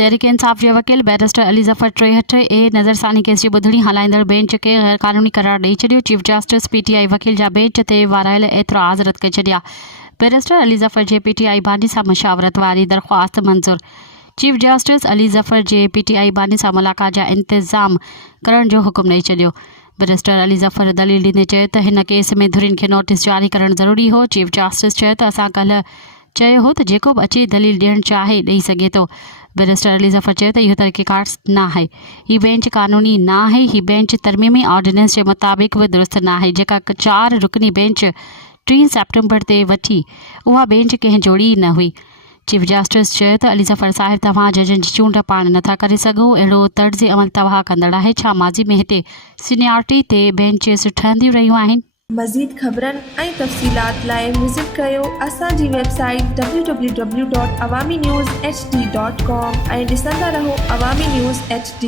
तहरीक इंसाफ़ जे वकील barrister Ali Zafar 63A नज़रसानी केस जी ॿुधणी हलाईंदड़ बेंच खे गैर क़ानूनी करार ॾेई छॾियो। चीफ जस्टिस PTI वकील जा बेंच ते वारायल एतिराज़ रद्द करे छॾिया। बैरिस्टर अली ज़फ़र जे PTI बानी सां मुशावरत वारी दरख़्वास्त मंज़ूर। चीफ जस्टिस अली ज़फ़र जे PTI बानी सां मुलाक़ात जा इंतज़ाम करण जो हुकुम ॾेई छॾियो। बैरिस्टर अली ज़फ़र दलील ॾींदे चयो त हिन केस में धुरियुनि खे नोटिस जारी करणु ज़रूरी हो। चीफ जस्टिस चयो त असां कल्ह चयो हो त जेको बि अचे दलील ॾियणु चाहे ॾेई सघे थो। बैरिस्टर अली ज़फ़र चयो त इहो तरीक़ेकार न आहे। ही बेंच कानूनी न आहे। ही बेंच तरमीमी ऑर्डिनेंस जे मुताबिक़ बि दुरुस्त न आहे। जेका 4 रुकनी बेंच 3 सेप्टेम्बर ते वठी उहा बेंच कंहिं जोड़ी न हुई। चीफ जस्टिस चयो त अली ज़फ़र साहिब तव्हां जजनि जी चूंड पाण नथा करे सघो। अहिड़ो तर्ज़ अमल तव्हां कंदड़ आहे। छा माज़ी में हिते सीनियरिटी ते बेंचेस ठहंदियूं रहियूं आहिनि? मज़ीद ख़बरनि ऐं तफ़सीलात लाइ विज़िट कयो असांजी वेबसाइट www.awamiNewsHD.com ऐं ॾिसंदा रहो अवामी न्यूज़ HD।